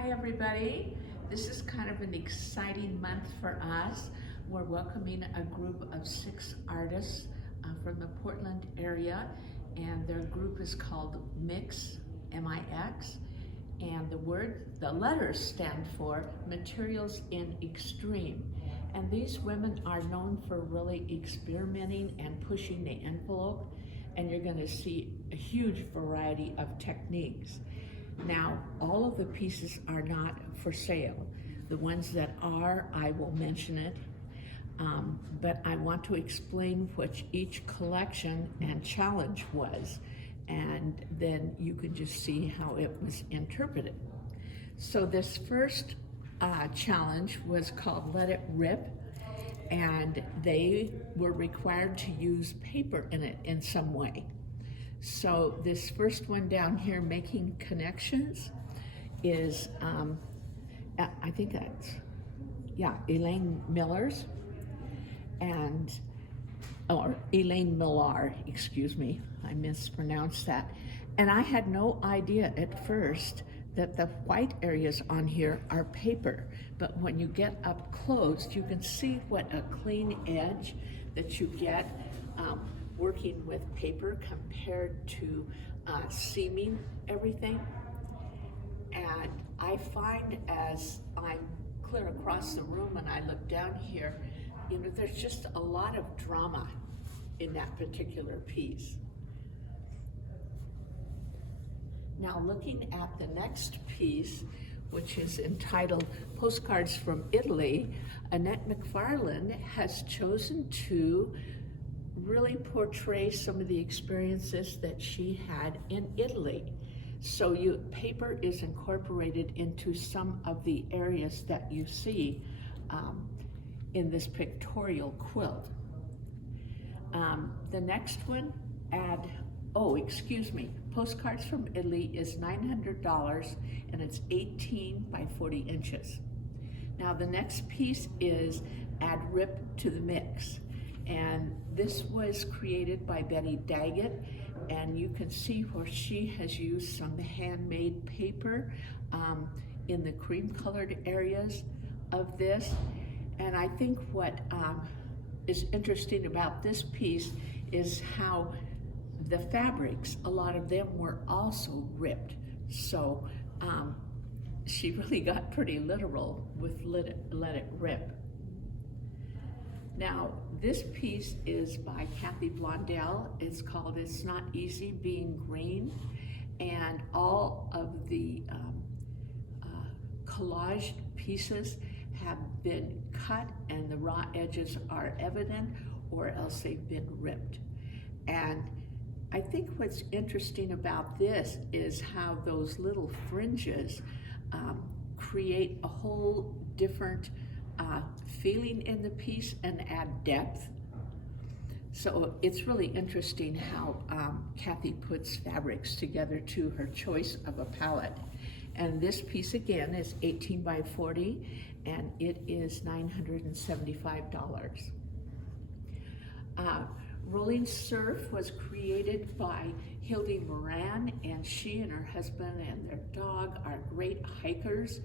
Hi everybody. This is kind of an exciting month for us. We're welcoming a group of 6 artists from the Portland area, and their group is called Mix, M-I-X, and the letters stand for Materials in Extreme. And these women are known for really experimenting and pushing the envelope, and you're going to see a huge variety of techniques. Now, all of the pieces are not for sale. The ones that are, I will mention it, but I want to explain what each collection and challenge was, and then you can just see how it was interpreted. So this first challenge was called Let It Rip, and they were required to use paper in it in some way. So this first one down here, Making Connections, is, I think that's, Elaine Miller's, or Elaine Millar, excuse me, I mispronounced that. And I had no idea at first that the white areas on here are paper, but when you get up close, you can see what a clean edge that you get working with paper compared to seaming everything. And I find as I'm clear across the room and I look down here, there's just a lot of drama in that particular piece. Now looking at the next piece, which is entitled Postcards from Italy, Annette McFarlane has chosen to really portray some of the experiences that she had in Italy. So paper is incorporated into some of the areas that you see in this pictorial quilt. The next one, Postcards from Italy is $900, and it's 18 by 40 inches. Now the next piece is Add Rip to the Mix. And this was created by Betty Daggett, and you can see where she has used some handmade paper in the cream colored areas of this. And I think what is interesting about this piece is how the fabrics, a lot of them were also ripped. So she really got pretty literal with Let It Rip. Now, this piece is by Kathy Blondell. It's called It's Not Easy Being Green. And all of the collaged pieces have been cut and the raw edges are evident, or else they've been ripped. And I think what's interesting about this is how those little fringes create a whole different feeling in the piece and add depth. So it's really interesting how Kathy puts fabrics together to her choice of a palette. And this piece again is 18 by 40, and it is $975. Rolling Surf was created by Hildy Moran, and she and her husband and their dog are great hikers.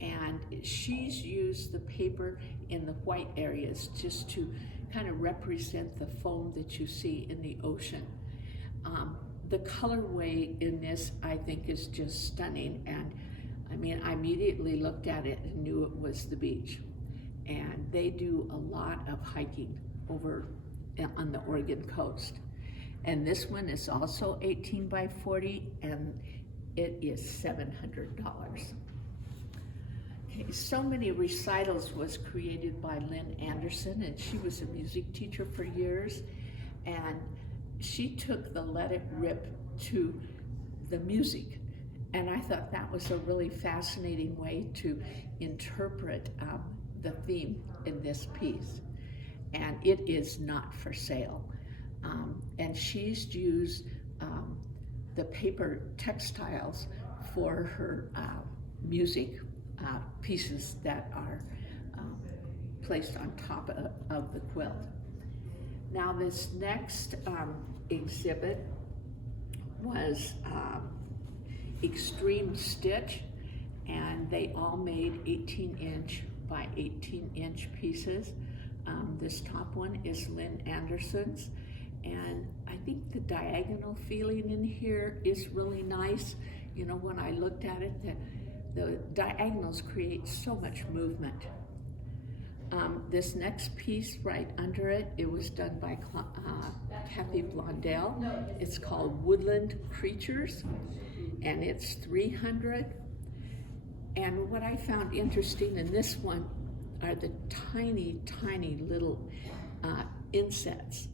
And she's used the paper in the white areas just to kind of represent the foam that you see in the ocean. The colorway in this, I think, is just stunning. And I mean, I immediately looked at it and knew it was the beach. And they do a lot of hiking over on the Oregon coast. And this one is also 18 by 40, and it is $700. So Many Recitals was created by Lynn Anderson, and she was a music teacher for years, and she took the Let It Rip to the music, and I thought that was a really fascinating way to interpret the theme in this piece. And it is not for sale, and she's used the paper textiles for her music pieces that are placed on top of the quilt. Now this next exhibit was Extreme Stitch, and they all made 18-inch by 18-inch pieces. This top one is Lynn Anderson's, and I think the diagonal feeling in here is really nice. You know, when I looked at it, the diagonals create so much movement. This next piece right under it, it was done by Kathy Blondell. It's called Woodland Creatures, and it's $300. And what I found interesting in this one are the tiny, tiny little insets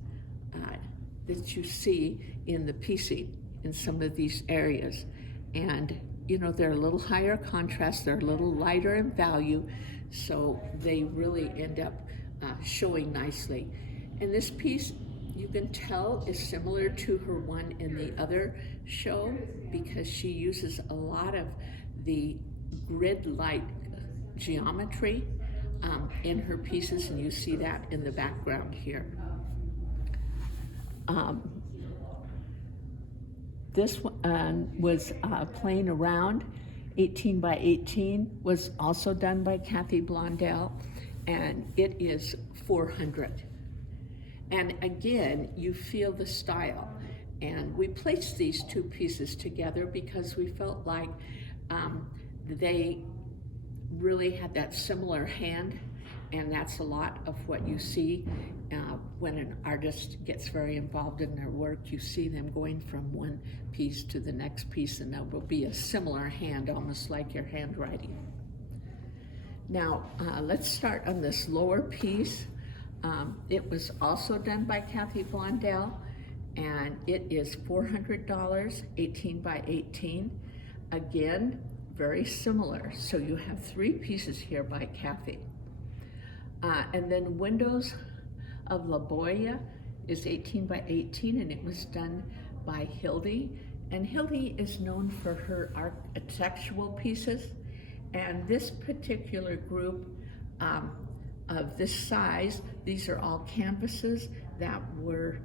that you see in the piecing in some of these areas. And you know, they're a little higher contrast, they're a little lighter in value, so they really end up showing nicely. And this piece, you can tell, is similar to her one in the other show because she uses a lot of the grid-like geometry in her pieces, and you see that in the background here. This one was playing around, 18 by 18, was also done by Kathy Blondell, and it is $400. And again, you feel the style. And we placed these two pieces together because we felt like they really had that similar hand, and that's a lot of what you see when an artist gets very involved in their work. You see them going from one piece to the next piece, and that will be a similar hand, almost like your handwriting. Now, let's start on this lower piece. It was also done by Kathy Blondell, and it is $400, 18 by 18. Again, very similar. So you have three pieces here by Kathy. And then Windows of La Boya is 18 by 18, and it was done by Hildy. And Hildy is known for her architectural pieces. And this particular group of this size, these are all canvases that were,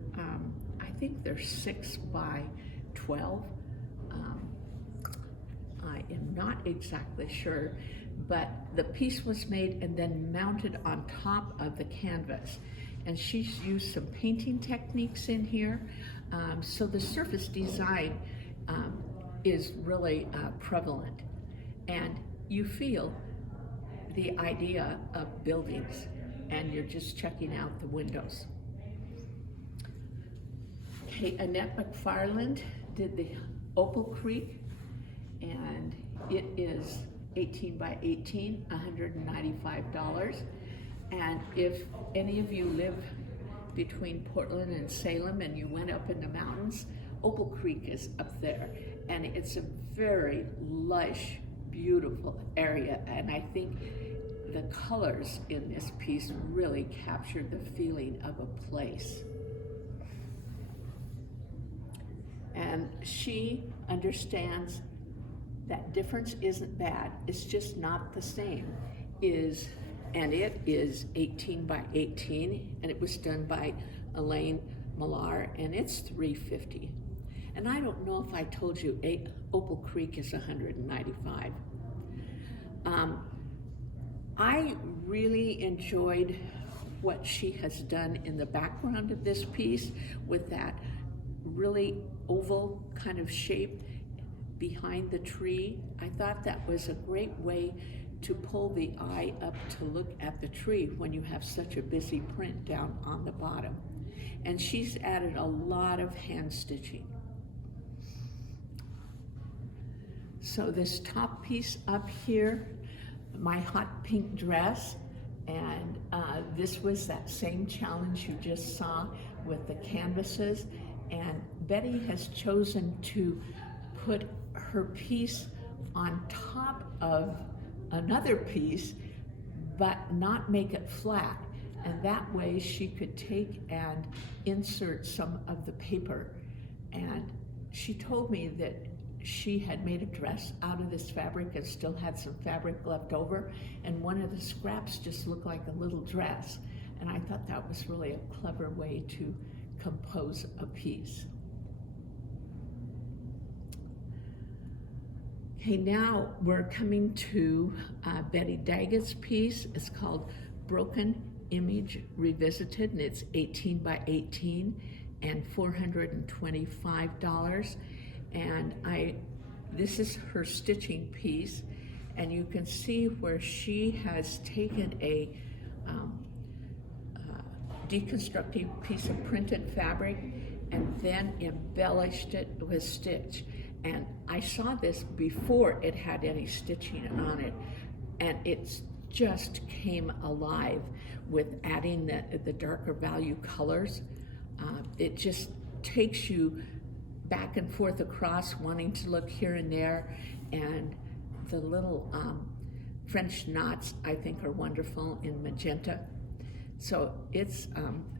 I think they're 6 by 12. I am not exactly sure, but the piece was made and then mounted on top of the canvas. And she's used some painting techniques in here. So the surface design is really prevalent. And you feel the idea of buildings, and you're just checking out the windows. Okay, Annette McFarland did the Opal Creek, and it is 18 by 18, $195. And if any of you live between Portland and Salem and you went up in the mountains, Opal Creek is up there, and it's a very lush, beautiful area, and I think the colors in this piece really capture the feeling of a place. And she understands that difference isn't bad, it's just not the same. And it is 18 by 18, and it was done by Elaine Millar, and it's $350. And I don't know if I told you Opal Creek is $195. I really enjoyed what she has done in the background of this piece with that really oval kind of shape behind the tree. I thought that was a great way to pull the eye up to look at the tree when you have such a busy print down on the bottom. And she's added a lot of hand stitching. So this top piece up here, my hot pink dress, and this was that same challenge you just saw with the canvases. And Betty has chosen to put her piece on top of another piece, but not make it flat. And that way she could take and insert some of the paper. And she told me that she had made a dress out of this fabric and still had some fabric left over, and one of the scraps just looked like a little dress. And I thought that was really a clever way to compose a piece. Okay, now we're coming to Betty Daggett's piece. It's called Broken Image Revisited, and it's 18 by 18 and $425. And this is her stitching piece, and you can see where she has taken a deconstructing piece of printed fabric and then embellished it with stitch. And I saw this before it had any stitching on it, and it just came alive with adding the darker value colors. It just takes you back and forth across, wanting to look here and there, and the little French knots I think are wonderful in magenta. So it's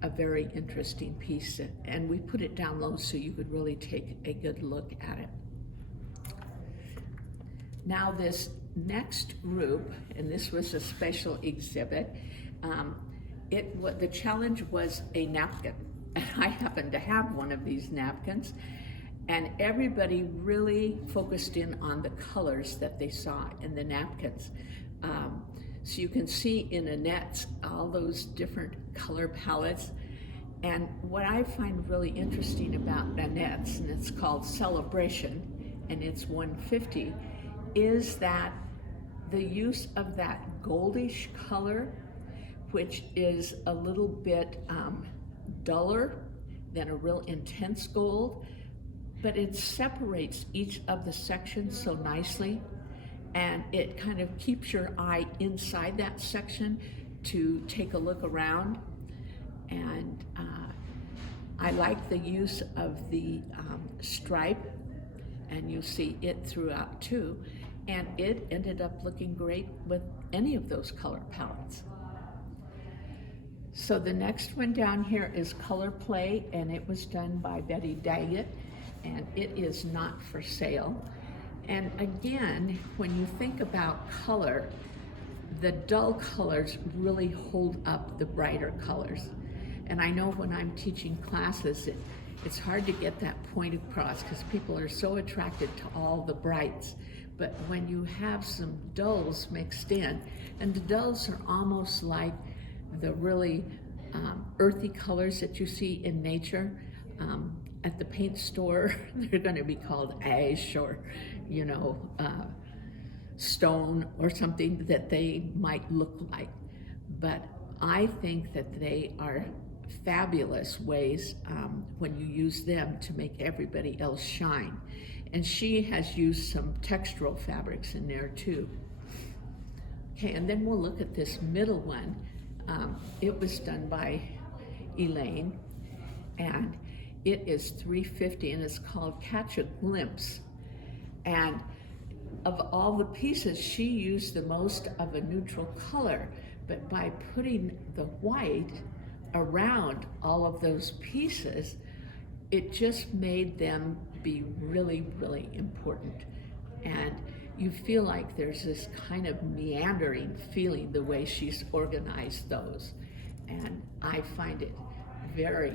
a very interesting piece, and we put it down low so you could really take a good look at it. Now this next group, and this was a special exhibit, the challenge was a napkin. And I happen to have one of these napkins, and everybody really focused in on the colors that they saw in the napkins. So you can see in Annette's all those different color palettes. And what I find really interesting about Annette's, and it's called Celebration, and it's 150, is that the use of that goldish color, which is a little bit duller than a real intense gold, but it separates each of the sections so nicely, and it kind of keeps your eye inside that section to take a look around. And I like the use of the stripe, and you see it throughout too, and it ended up looking great with any of those color palettes. So the next one down here is Color Play, and it was done by Betty Daggett, and it is not for sale. And again, when you think about color, the dull colors really hold up the brighter colors. And I know when I'm teaching classes, it's hard to get that point across because people are so attracted to all the brights. But when you have some dulls mixed in, and the dulls are almost like the really earthy colors that you see in nature. At the paint store, they're going to be called ash or, stone or something that they might look like. But I think that they are fabulous ways when you use them to make everybody else shine. And she has used some textural fabrics in there too. Okay, and then we'll look at this middle one. It was done by Elaine, and it is $350, and it's called Catch a Glimpse. And of all the pieces, she used the most of a neutral color, but by putting the white around all of those pieces, it just made them be really, really important. And you feel like there's this kind of meandering feeling the way she's organized those. And I find it very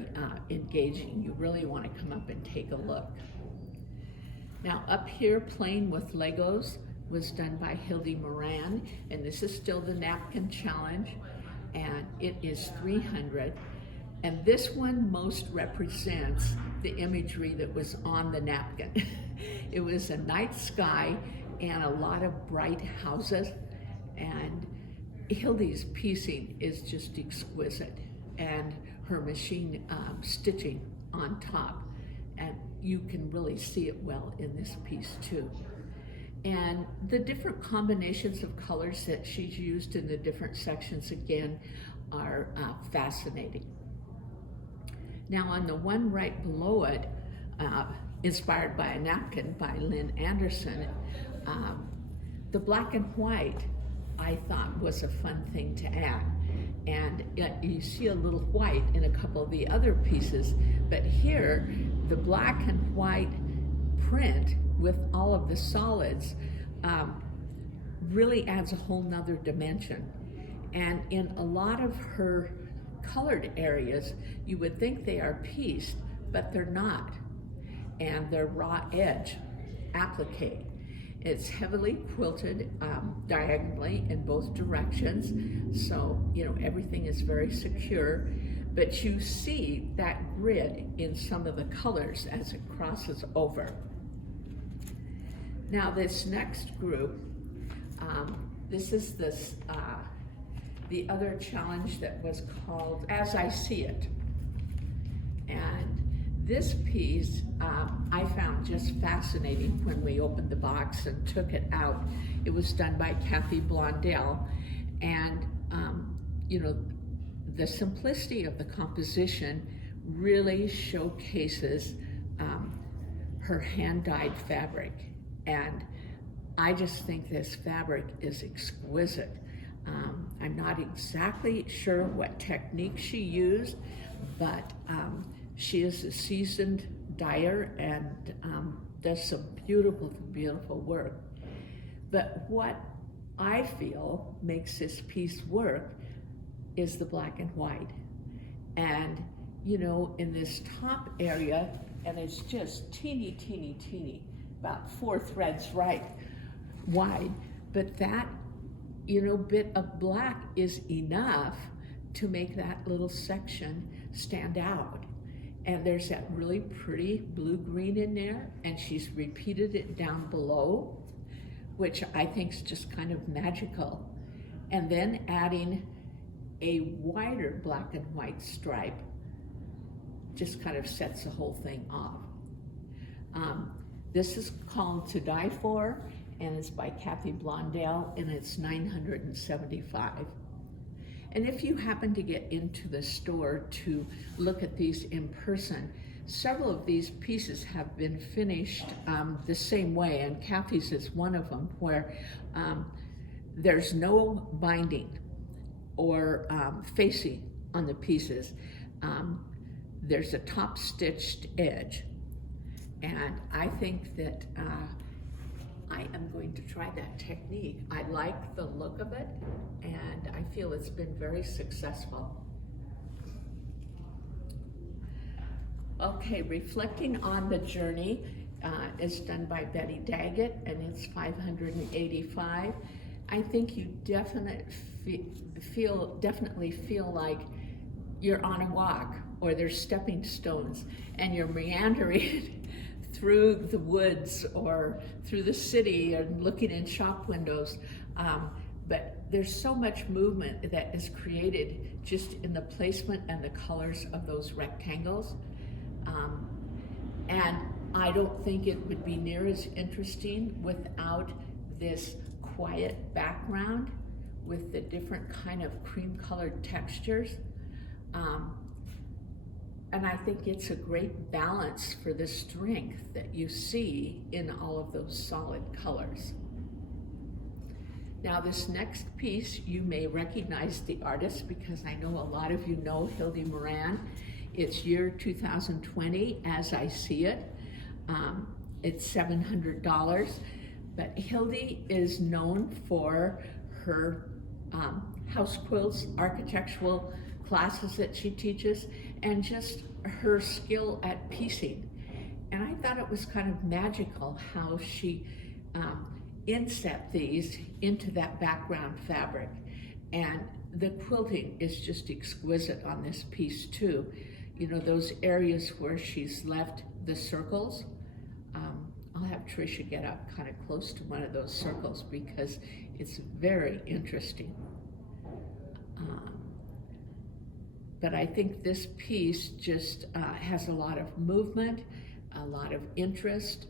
engaging. You really want to come up and take a look. Now up here, Playing with Legos was done by Hildy Moran, and this is still the napkin challenge, and it is $300. And this one most represents the imagery that was on the napkin. It was a night sky and a lot of bright houses, and Hildy's piecing is just exquisite, and her machine stitching on top, and you can really see it well in this piece too. And the different combinations of colors that she's used in the different sections again are fascinating. Now on the one right below it, inspired by a napkin by Lynn Anderson, the black and white I thought was a fun thing to add. And you see a little white in a couple of the other pieces, but here the black and white print with all of the solids really adds a whole nother dimension. And in a lot of her colored areas, you would think they are pieced, but they're not. And they're raw edge applique. It's heavily quilted diagonally in both directions, so everything is very secure, but you see that grid in some of the colors as it crosses over. Now this next group, this is the other challenge that was called As I See It. And this piece I found just fascinating when we opened the box and took it out. It was done by Kathy Blondell, and the simplicity of the composition really showcases her hand-dyed fabric, and I just think this fabric is exquisite. I'm not exactly sure what technique she used, but she is a seasoned dyer and does some beautiful, beautiful work. But what I feel makes this piece work is the black and white. And in this top area, and it's just teeny, teeny, teeny, about 4 threads wide, but that bit of black is enough to make that little section stand out. And there's that really pretty blue-green in there, and she's repeated it down below, which I think is just kind of magical. And then adding a wider black and white stripe just kind of sets the whole thing off. This is called To Die For, and it's by Kathy Blondell, and it's $975. And if you happen to get into the store to look at these in person, several of these pieces have been finished the same way, and Kathy's is one of them, where there's no binding or facing on the pieces. There's a top stitched edge, and I think that I am going to try that technique. I like the look of it, and I feel it's been very successful. Okay, Reflecting on the Journey is done by Betty Daggett, and it's $585. I think you definitely feel like you're on a walk, or there's stepping stones, and you're meandering through the woods or through the city and looking in shop windows. But there's so much movement that is created just in the placement and the colors of those rectangles. And I don't think it would be near as interesting without this quiet background with the different kind of cream colored textures. And I think it's a great balance for the strength that you see in all of those solid colors. Now this next piece, you may recognize the artist because I know a lot of you know Hildy Moran. It's year 2020, As I See It. It's $700, but Hildy is known for her house quilts, architectural classes that she teaches, and just her skill at piecing. And I thought it was kind of magical how she inset these into that background fabric. And the quilting is just exquisite on this piece too. Those areas where she's left the circles, I'll have Tricia get up kind of close to one of those circles because it's very interesting. But I think this piece just has a lot of movement, a lot of interest.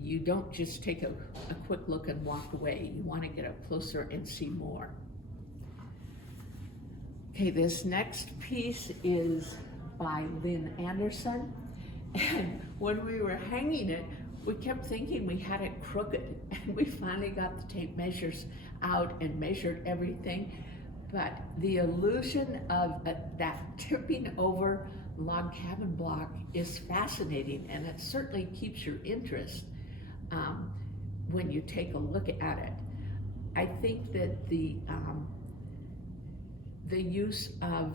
You don't just take a quick look and walk away. You want to get up closer and see more. Okay, this next piece is by Lynn Anderson. And when we were hanging it, we kept thinking we had it crooked. And we finally got the tape measures out and measured everything. But the illusion of that tipping over log cabin block is fascinating, and it certainly keeps your interest when you take a look at it. I think that the use of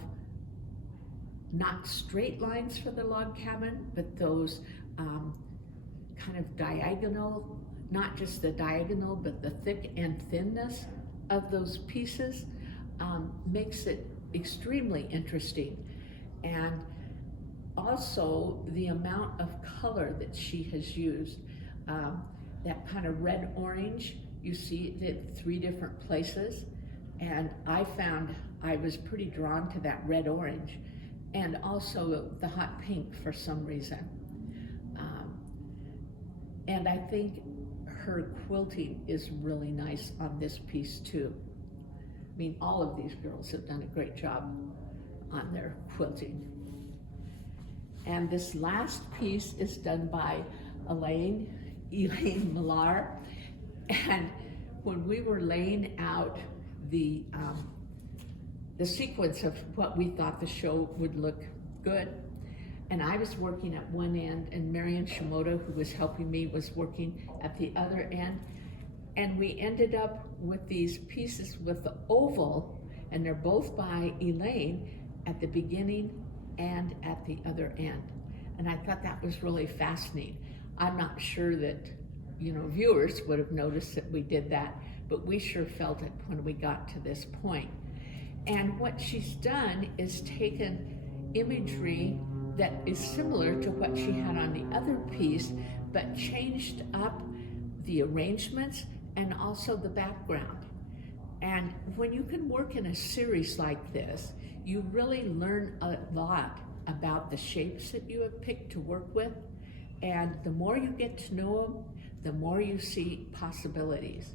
not straight lines for the log cabin, but those kind of diagonal not just the diagonal, but the thick and thinness of those pieces makes it extremely interesting. And also the amount of color that she has used, that kind of red orange, you see it in 3 different places. And I found I was pretty drawn to that red orange, and also the hot pink for some reason. And I think her quilting is really nice on this piece too. I mean, all of these girls have done a great job on their quilting. And this last piece is done by Elaine Millar. And when we were laying out the sequence of what we thought the show would look good, and I was working at one end, and Marion Shimoda, who was helping me, was working at the other end. And we ended up with these pieces with the oval, and they're both by Elaine at the beginning and at the other end. And I thought that was really fascinating. I'm not sure that, viewers would have noticed that we did that, but we sure felt it when we got to this point. And what she's done is taken imagery that is similar to what she had on the other piece, but changed up the arrangements and also the background. And when you can work in a series like this, you really learn a lot about the shapes that you have picked to work with. And the more you get to know them, the more you see possibilities.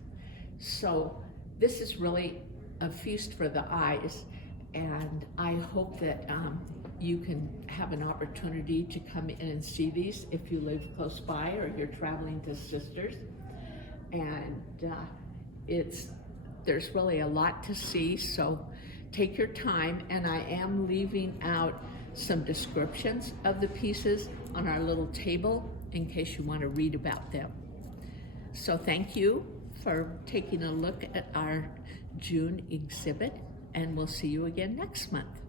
So this is really a feast for the eyes, and I hope that you can have an opportunity to come in and see these if you live close by or you're traveling to Sisters. And there's really a lot to see, so take your time. And I am leaving out some descriptions of the pieces on our little table in case you want to read about them. So thank you for taking a look at our June exhibit, and we'll see you again next month.